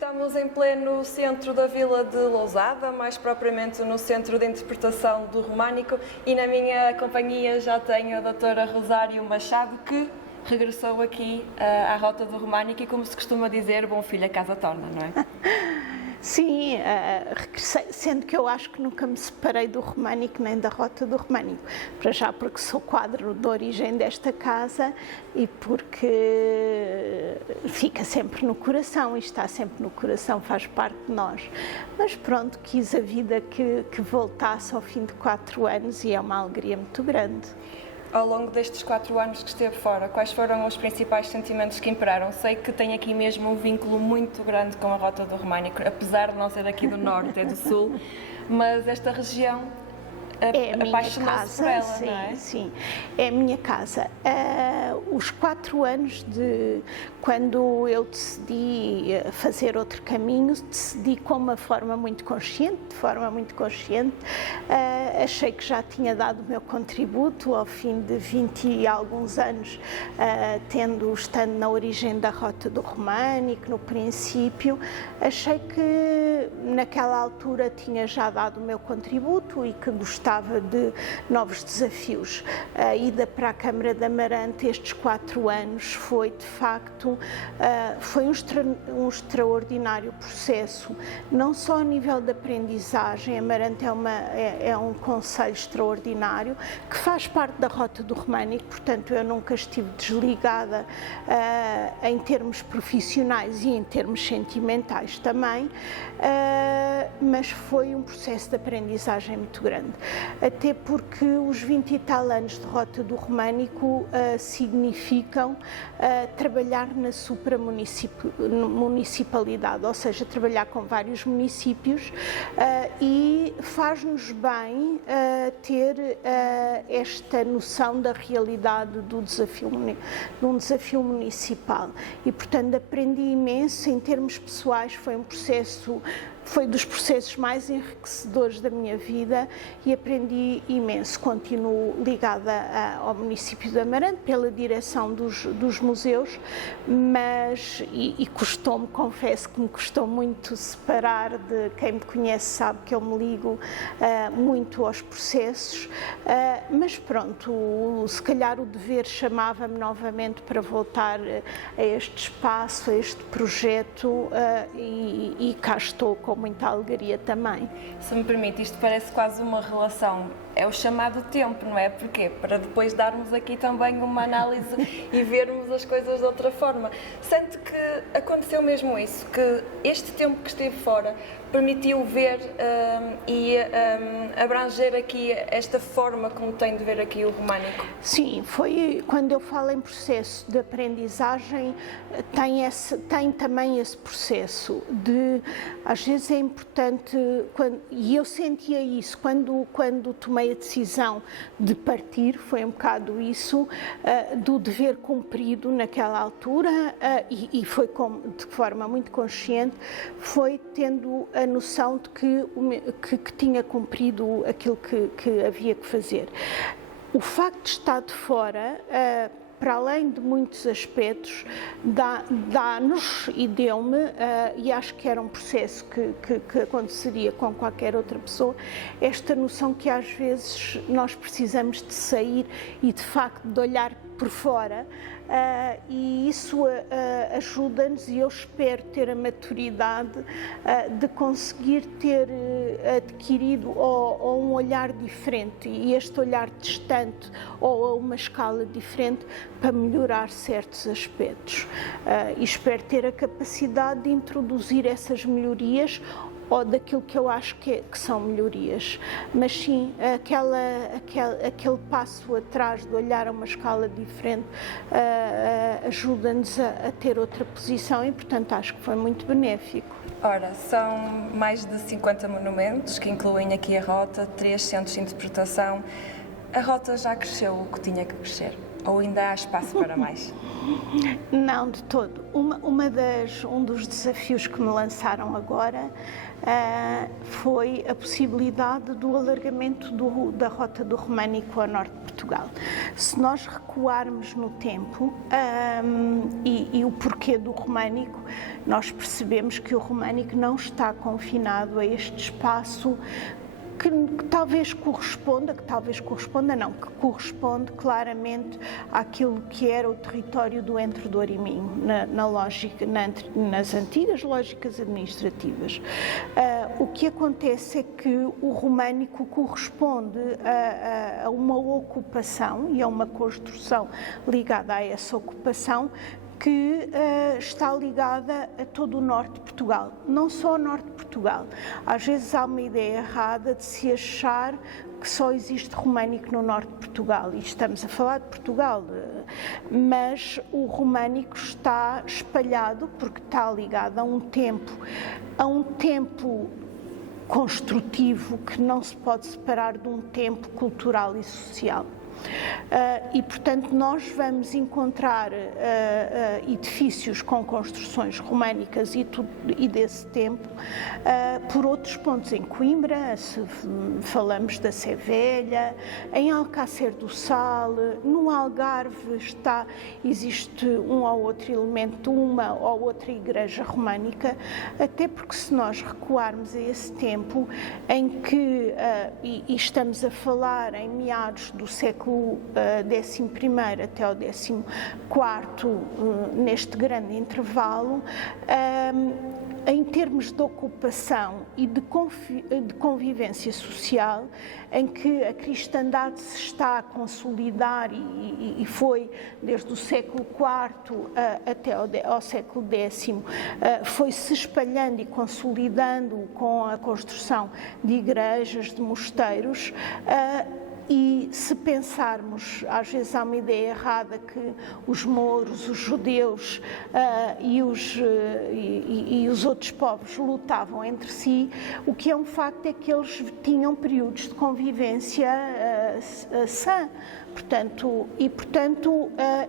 Estamos em pleno centro da Vila de Lousada, mais propriamente no Centro de Interpretação do Românico, e na minha companhia já tenho a doutora Rosário Machado, que regressou aqui à Rota do Românico e, como se costuma dizer, bom filho a casa torna, não é? Sim, regressei, sendo que eu acho que nunca me separei do Românico nem da Rota do Românico, para já porque sou quadro de origem desta casa e porque fica sempre no coração e está sempre no coração, faz parte de nós. Mas pronto, quis a vida que voltasse ao fim de 4 anos e é uma alegria muito grande. Ao longo destes 4 anos que esteve fora, quais foram os principais sentimentos que imperaram? Sei que tem aqui mesmo um vínculo muito grande com a Rota do Românico, apesar de não ser aqui do Norte, é do Sul, mas esta região apaixonou-se por ela, sim, não é? Sim, é a minha casa. Os 4 anos de quando eu decidi fazer outro caminho, decidi com uma forma muito consciente, achei que já tinha dado o meu contributo ao fim de 20 e alguns anos, estando na origem da Rota do Românico, no princípio, achei que naquela altura tinha já dado o meu contributo e que gostava de novos desafios. A ida para a Câmara de Amarante estes 4 anos foi, de facto, foi um extraordinário processo, não só a nível de aprendizagem. Amarante é um concelho extraordinário que faz parte da Rota do Românico, portanto eu nunca estive desligada em termos profissionais e em termos sentimentais também, mas foi um processo de aprendizagem muito grande, até porque os 20 e tal anos de Rota do Românico significam trabalhar na supramunicipalidade, ou seja, trabalhar com vários municípios, e faz-nos bem ter esta noção da realidade de um desafio municipal. E, portanto, aprendi imenso em termos pessoais, foi dos processos mais enriquecedores da minha vida e aprendi imenso. Continuo ligada ao município de Amarante pela direção dos museus, mas confesso que me custou muito separar de quem me conhece, sabe que eu me ligo muito aos processos, mas pronto, se calhar o dever chamava-me novamente para voltar a este espaço, a este projeto, e cá estou com muita alegria também. Se me permite, isto parece quase uma relação, é o chamado tempo, não é? Porquê? Para depois darmos aqui também uma análise e vermos as coisas de outra forma. Sente que aconteceu mesmo isso, que este tempo que esteve fora permitiu ver e abranger aqui esta forma como tem de ver aqui o Românico? Sim, foi quando eu falo em processo de aprendizagem, tem também esse processo de, às vezes é importante, e eu sentia isso quando tomei a decisão de partir, foi um bocado isso, do dever cumprido naquela altura, e foi de forma muito consciente, foi tendo a noção de que tinha cumprido aquilo que havia que fazer. O facto de estar de fora, para além de muitos aspectos, dá-nos e deu-me, e acho que era um processo que aconteceria com qualquer outra pessoa, esta noção que às vezes nós precisamos de sair e de facto de olhar por fora, e isso ajuda-nos, e eu espero ter a maturidade de conseguir ter adquirido ou um olhar diferente, e este olhar distante ou a uma escala diferente para melhorar certos aspectos, e espero ter a capacidade de introduzir essas melhorias ou daquilo que eu acho que são melhorias, mas sim, aquele passo atrás de olhar a uma escala diferente ajuda-nos a ter outra posição e, portanto, acho que foi muito benéfico. Ora, são mais de 50 monumentos que incluem aqui a Rota, 3 centros de interpretação. A Rota já cresceu o que tinha que crescer? Ou ainda há espaço para mais? Não, de todo. Um dos desafios que me lançaram agora foi a possibilidade do alargamento da rota do românico ao norte de Portugal. Se nós recuarmos no tempo e o porquê do românico, nós percebemos que o românico não está confinado a este espaço que talvez corresponda não, que corresponde claramente àquilo que era o território do Entre-Douro e Minho, na lógica, nas antigas lógicas administrativas. O que acontece é que o românico corresponde a uma ocupação e a uma construção ligada a essa ocupação que está ligada a todo o norte de Portugal, não só ao norte de Portugal. Às vezes há uma ideia errada de se achar que só existe românico no norte de Portugal, e estamos a falar de Portugal, mas o românico está espalhado porque está ligado a um tempo construtivo que não se pode separar de um tempo cultural e social. E, portanto, nós vamos encontrar edifícios com construções românicas e desse tempo por outros pontos em Coimbra, se falamos da Sé Velha, em Alcácer do Sal, no Algarve existe um ou outro elemento, uma ou outra igreja românica, até porque se nós recuarmos a esse tempo em que, e estamos a falar em meados do século XI até ao XIV, neste grande intervalo, em termos de ocupação e de convivência social, em que a cristandade se está a consolidar e foi desde o século IV até ao século X, foi se espalhando e consolidando com a construção de igrejas, de mosteiros. E se pensarmos, às vezes há uma ideia errada que os mouros, os judeus e os outros povos lutavam entre si, o que é um facto é que eles tinham períodos de convivência sã. Portanto,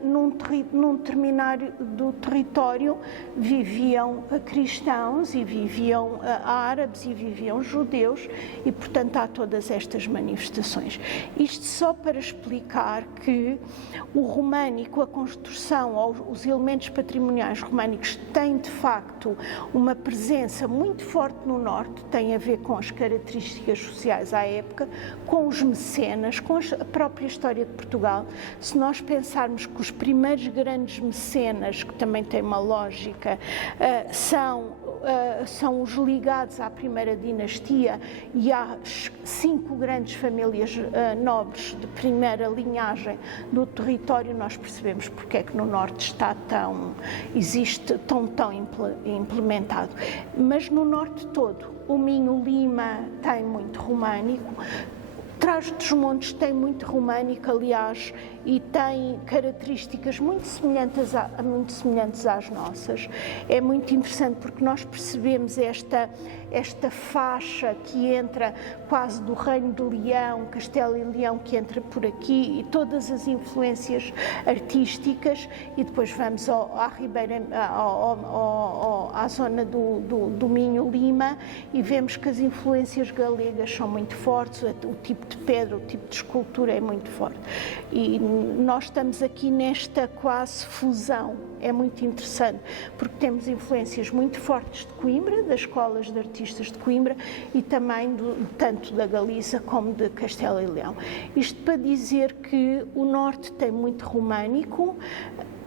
num determinado do território viviam cristãos e viviam árabes e viviam judeus e, portanto, há todas estas manifestações. Isto só para explicar que o românico, a construção ou os elementos patrimoniais românicos têm, de facto, uma presença muito forte no norte, tem a ver com as características sociais à época, com os mecenas, com a própria história de Portugal. Se nós pensarmos que os primeiros grandes mecenas, que também têm uma lógica, são os ligados à primeira dinastia e às 5 grandes famílias nobres de primeira linhagem do território, nós percebemos porque é que no norte está tão implementado. Mas no norte todo, o Minho-Lima tem muito românico, Trás-os-Montes tem muito românico, aliás, e tem características muito semelhantes às nossas. É muito interessante porque nós percebemos esta faixa que entra quase do Reino de Leão, Castelo e Leão, que entra por aqui, e todas as influências artísticas, e depois vamos à zona do Minho-Lima e vemos que as influências galegas são muito fortes, o tipo de pedra, o tipo de escultura é muito forte. E nós estamos aqui nesta quase fusão. É muito interessante, porque temos influências muito fortes de Coimbra, das escolas de artistas de Coimbra, e também tanto da Galiza como de Castelo e Leão. Isto para dizer que o norte tem muito românico,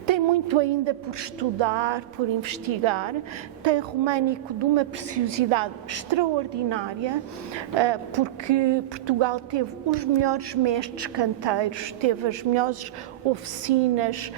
tem muito ainda por estudar, por investigar, tem românico de uma preciosidade extraordinária, porque Portugal teve os melhores mestres canteiros, teve as melhores oficinas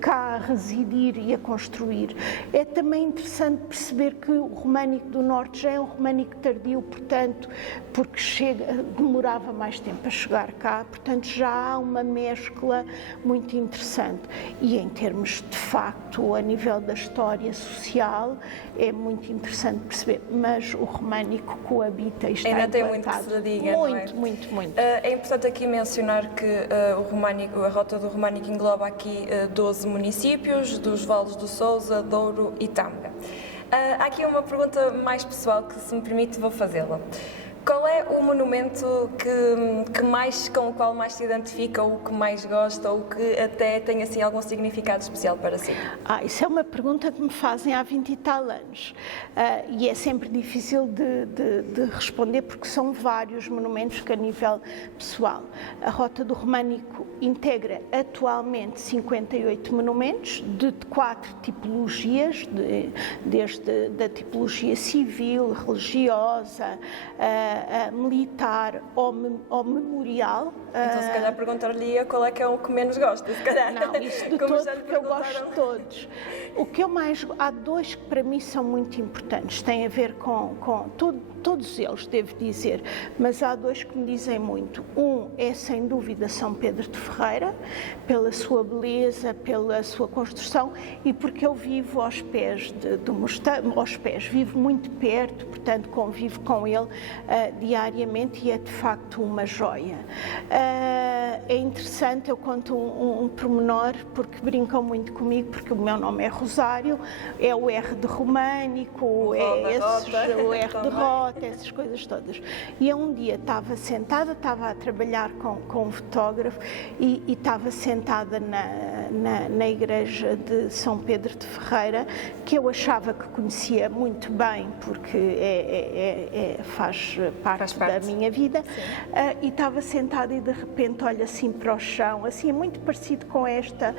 cá a residir e a construir. É também interessante perceber que o românico do norte já é um românico tardio, portanto, porque demorava mais tempo a chegar cá, portanto já há uma mescla muito interessante. E em termos de facto, a nível da história social, é muito interessante perceber, mas o românico coabita e está ainda tem muito que se diga, muito, não é? muito. É importante aqui mencionar que a rota do românico engloba aqui 12 municípios, dos Vales do Sousa, Douro e Tâmega. Há aqui uma pergunta mais pessoal que, se me permite, vou fazê-la. Qual é o monumento com o qual mais se identifica, ou que mais gosta, ou que até tem assim algum significado especial para si? Isso é uma pergunta que me fazem há 20 e tal anos e é sempre difícil de responder porque são vários monumentos que a nível pessoal. A Rota do Românico integra atualmente 58 monumentos de 4 tipologias, desde da tipologia civil, religiosa, militar ou memorial. Então, se calhar, perguntar-lhe qual é que é o que menos gosta, se calhar. Não, isto de todos, porque eu gosto de todos. O que eu mais... Há 2 que para mim são muito importantes, têm a ver com todos eles, devo dizer, mas há 2 que me dizem muito. Um é, sem dúvida, São Pedro de Ferreira, pela sua beleza, pela sua construção e porque eu vivo aos pés do mosteiro, vivo muito perto, portanto convivo com ele diariamente e é de facto uma joia. É interessante, eu conto um pormenor porque brincam muito comigo, porque o meu nome é Rosário, é o R de românico, o R de rota, essas coisas todas. E eu um dia estava sentada, estava a trabalhar com um fotógrafo e estava sentada na igreja de São Pedro de Ferreira, que eu achava que conhecia muito bem, porque faz parte da minha vida, e estava sentada e de repente olho assim para o chão, assim muito parecido com esta,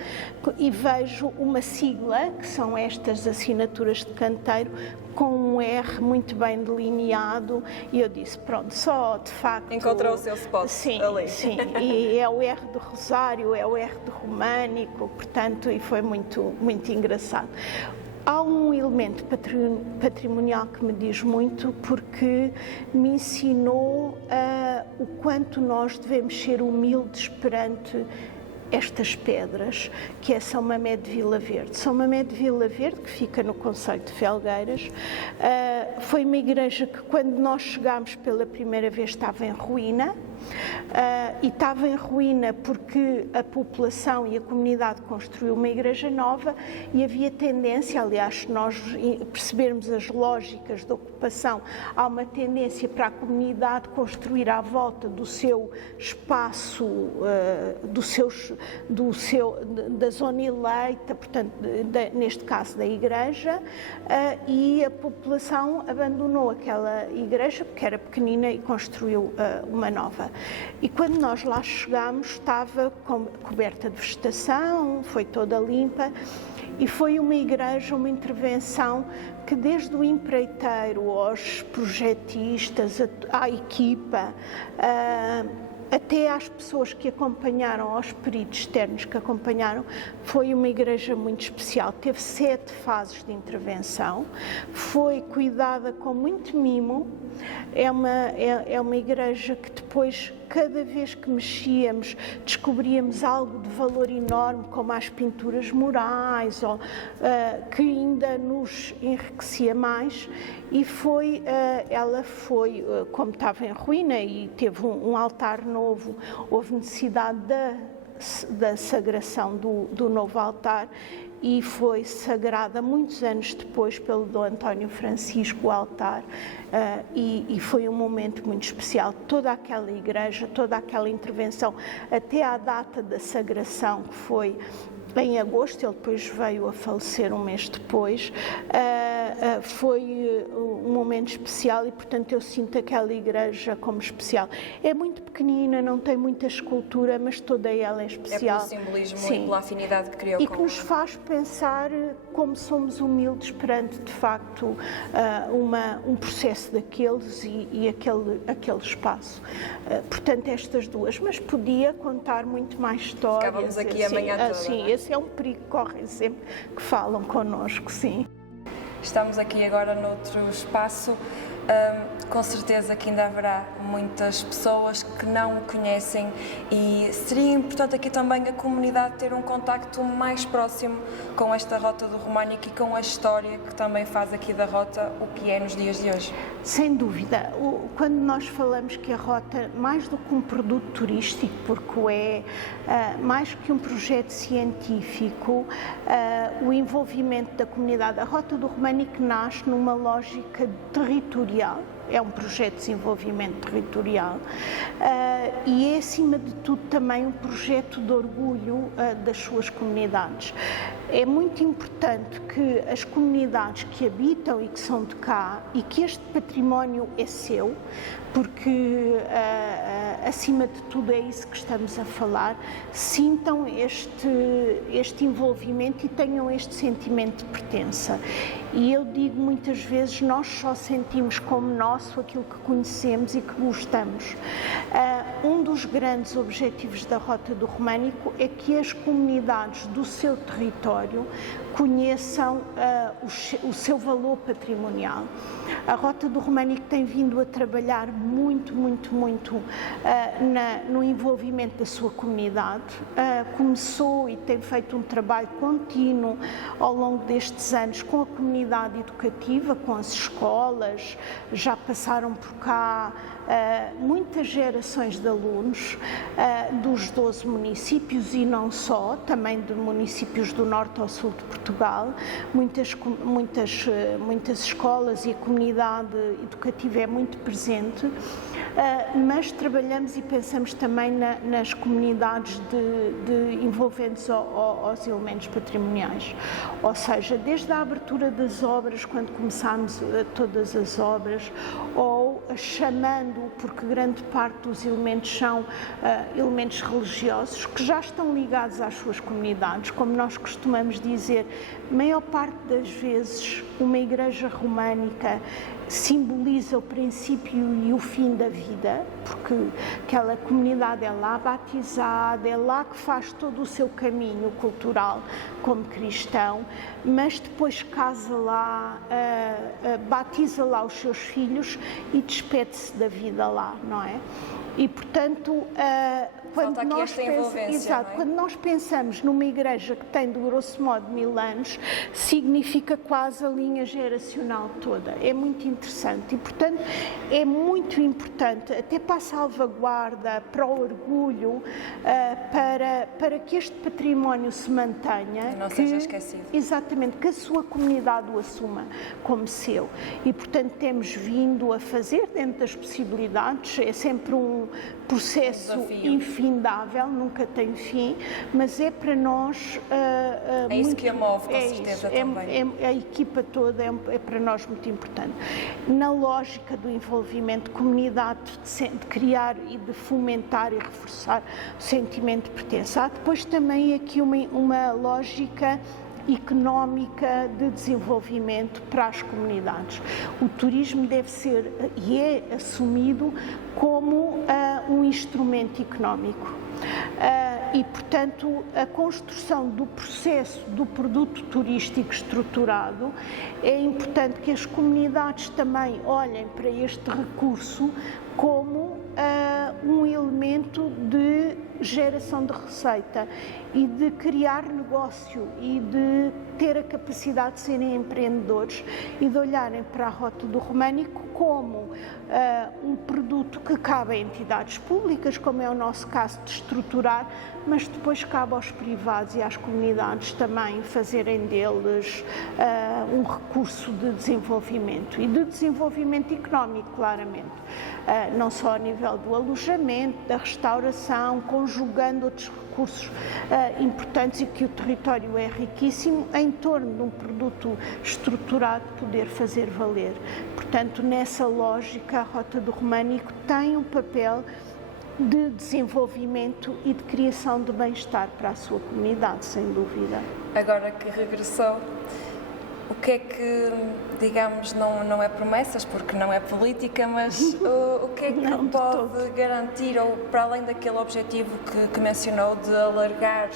e vejo uma sigla, que são estas assinaturas de canteiro, com um R muito bem delineado, e eu disse, pronto, só de facto... Encontrou o seu spot ali. Sim, e é o R de Rosário, é o R de românico, portanto, e foi muito, muito engraçado. Há um elemento patrimonial que me diz muito, porque me ensinou o quanto nós devemos ser humildes perante estas pedras, que é São Mamé de Vila Verde. São Mamé de Vila Verde, que fica no concelho de Felgueiras, foi uma igreja que, quando nós chegámos pela primeira vez, estava em ruína, e estava em ruína porque a população e a comunidade construiu uma igreja nova e havia tendência, aliás, se nós percebermos as lógicas da ocupação, há uma tendência para a comunidade construir à volta do seu espaço, da zona eleita, portanto, neste caso da igreja, e a população abandonou aquela igreja porque era pequenina e construiu uma nova. E quando nós lá chegámos, estava coberta de vegetação, foi toda limpa, e foi uma igreja, uma intervenção que, desde o empreiteiro aos projetistas, à equipa, até às pessoas que acompanharam, aos peritos externos que acompanharam, foi uma igreja muito especial. Teve 7 fases de intervenção, foi cuidada com muito mimo, é uma igreja que depois, cada vez que mexíamos, descobríamos algo de valor enorme, como as pinturas murais, que ainda nos enriquecia mais, e ela foi, como estava em ruína e teve um altar novo, houve necessidade da sagração do novo altar, e foi sagrada muitos anos depois pelo Dom António Francisco, o altar, e foi um momento muito especial. Toda aquela igreja, toda aquela intervenção, até à data da sagração, que foi em agosto, ele depois veio a falecer um mês depois, foi um momento especial e, portanto, eu sinto aquela igreja como especial. É muito pequenina, não tem muita escultura, mas toda ela é especial. É pelo simbolismo e pela afinidade que criou e que nos faz pensar como somos humildes perante, de facto, um processo daqueles e aquele espaço. Portanto, estas 2, mas podia contar muito mais histórias. Ficávamos aqui amanhã toda. Sim, esse é um perigo que correm sempre, que falam connosco, sim. Estamos aqui agora noutro espaço, com certeza que ainda haverá muitas pessoas que não o conhecem e seria importante aqui também a comunidade ter um contacto mais próximo com esta Rota do Românico e com a história que também faz aqui da Rota o que é nos dias de hoje. Sem dúvida. Quando nós falamos que a rota, mais do que um produto turístico, porque é mais que um projeto científico, o envolvimento da comunidade, a Rota do Românico nasce numa lógica territorial. É um projeto de desenvolvimento territorial e é, acima de tudo, também um projeto de orgulho das suas comunidades. É muito importante que as comunidades que habitam e que são de cá e que este património é seu, porque acima de tudo é isso que estamos a falar, sintam este envolvimento e tenham este sentimento de pertença. E eu digo muitas vezes, nós só sentimos como nosso aquilo que conhecemos e que gostamos. Um dos grandes objetivos da Rota do Românico é que as comunidades do seu território conheçam o seu valor patrimonial. A Rota do Românico tem vindo a trabalhar muito no envolvimento da sua comunidade. Começou e tem feito um trabalho contínuo ao longo destes anos com a comunidade educativa, com as escolas, já passaram por cá muitas gerações de alunos dos 12 municípios e não só, também de municípios do norte ao sul de Portugal, muitas escolas e a comunidade educativa é muito presente, mas trabalhamos e pensamos também nas comunidades envolventes aos elementos patrimoniais, ou seja, desde a abertura das obras, quando começámos todas as obras, ou chamando, porque grande parte dos elementos são elementos religiosos que já estão ligados às suas comunidades, como nós costumamos dizer, maior parte das vezes uma igreja românica simboliza o princípio e o fim da vida, porque aquela comunidade é lá batizada, é lá que faz todo o seu caminho cultural como cristão, mas depois casa lá, batiza lá os seus filhos e despede-se da vida lá, não é? E, portanto, quando nós pensamos numa igreja que tem, de grosso modo, 1000 anos, significa quase a linha geracional toda. É muito interessante e, portanto, é muito importante, até para a salvaguarda, para o orgulho, para que este património se mantenha. E não seja esquecido. Exatamente, que a sua comunidade o assuma como seu. E, portanto, temos vindo a fazer, dentro das possibilidades, é sempre um processo infindável, nunca tem fim, mas é para nós é isso que a move, com certeza, também. A equipa toda é para nós muito importante. Na lógica do envolvimento de comunidade, de criar e de fomentar e reforçar o sentimento de pertença. Há depois também aqui uma lógica económica de desenvolvimento para as comunidades. O turismo deve ser e é assumido como um instrumento económico. E, portanto, a construção do processo do produto turístico estruturado, é importante que as comunidades também olhem para este recurso como um elemento de geração de receita e de criar negócio e de ter a capacidade de serem empreendedores e de olharem para a Rota do Românico como um produto que cabe a entidades públicas, como é o nosso caso de estruturar, mas depois cabe aos privados e às comunidades também fazerem deles um recurso de desenvolvimento e de desenvolvimento económico, claramente. Não só a nível do alojamento, da restauração, conjugando outros recursos importantes e que o território é riquíssimo em torno de um produto estruturado poder fazer valer. Portanto, nessa lógica, a Rota do Românico tem um papel de desenvolvimento e de criação de bem-estar para a sua comunidade, sem dúvida. Agora que regressou, o que é que, digamos, não é promessas, porque não é política, mas o que é que pode garantir, ou para além daquele objetivo que mencionou de alargar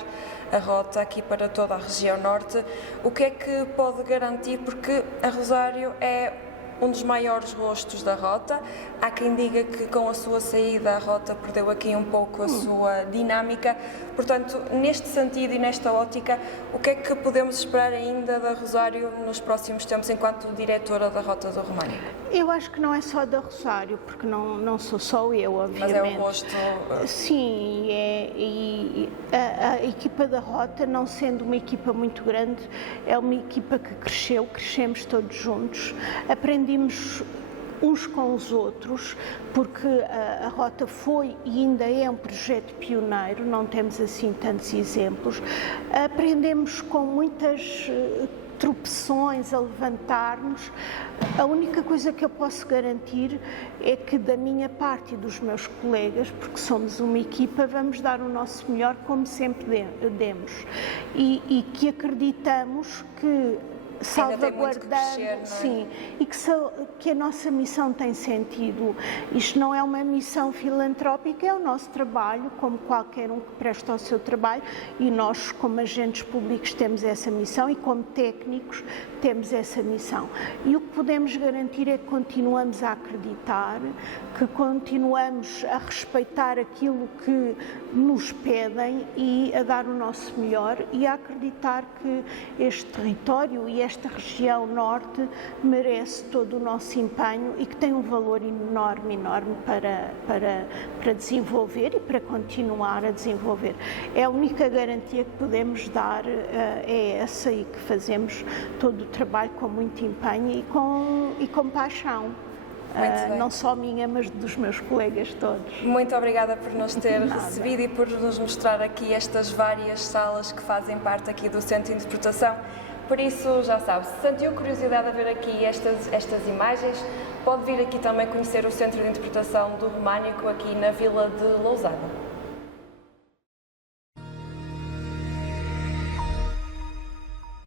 a rota aqui para toda a região norte, o que é que pode garantir, porque a Rosário é um dos maiores rostos da Rota. Há quem diga que com a sua saída a Rota perdeu aqui um pouco a sua dinâmica. Portanto, neste sentido e nesta ótica, o que é que podemos esperar ainda da Rosário nos próximos tempos enquanto diretora da Rota do Românico? Eu acho que não é só da Rosário, porque não sou só eu, obviamente. Mas é o rosto... Sim, e a equipa da Rota, não sendo uma equipa muito grande, é uma equipa que crescemos todos juntos, aprendemos uns com os outros, porque a Rota foi e ainda é um projeto pioneiro, não temos assim tantos exemplos. Aprendemos com muitas tropeções a levantar-nos. A única coisa que eu posso garantir é que da minha parte e dos meus colegas, porque somos uma equipa, vamos dar o nosso melhor como sempre demos e que acreditamos que salvaguardando, sim, e que a nossa missão tem sentido. Isto não é uma missão filantrópica, é o nosso trabalho, como qualquer um que presta o seu trabalho, e nós, como agentes públicos, temos essa missão e como técnicos temos essa missão. E o que podemos garantir é que continuamos a acreditar, que continuamos a respeitar aquilo que nos pedem e a dar o nosso melhor e a acreditar que este território e esta região norte merece todo o nosso empenho e que tem um valor enorme para desenvolver e para continuar a desenvolver. É a única garantia que podemos dar, é essa, e que fazemos todo o trabalho com muito empenho e com paixão. Não só minha, mas dos meus colegas todos. Muito obrigada por nos ter recebido e por nos mostrar aqui estas várias salas que fazem parte aqui do Centro de Interpretação. Por isso, já sabe, se sentiu curiosidade a ver aqui estas imagens, pode vir aqui também conhecer o Centro de Interpretação do Românico aqui na Vila de Lousada.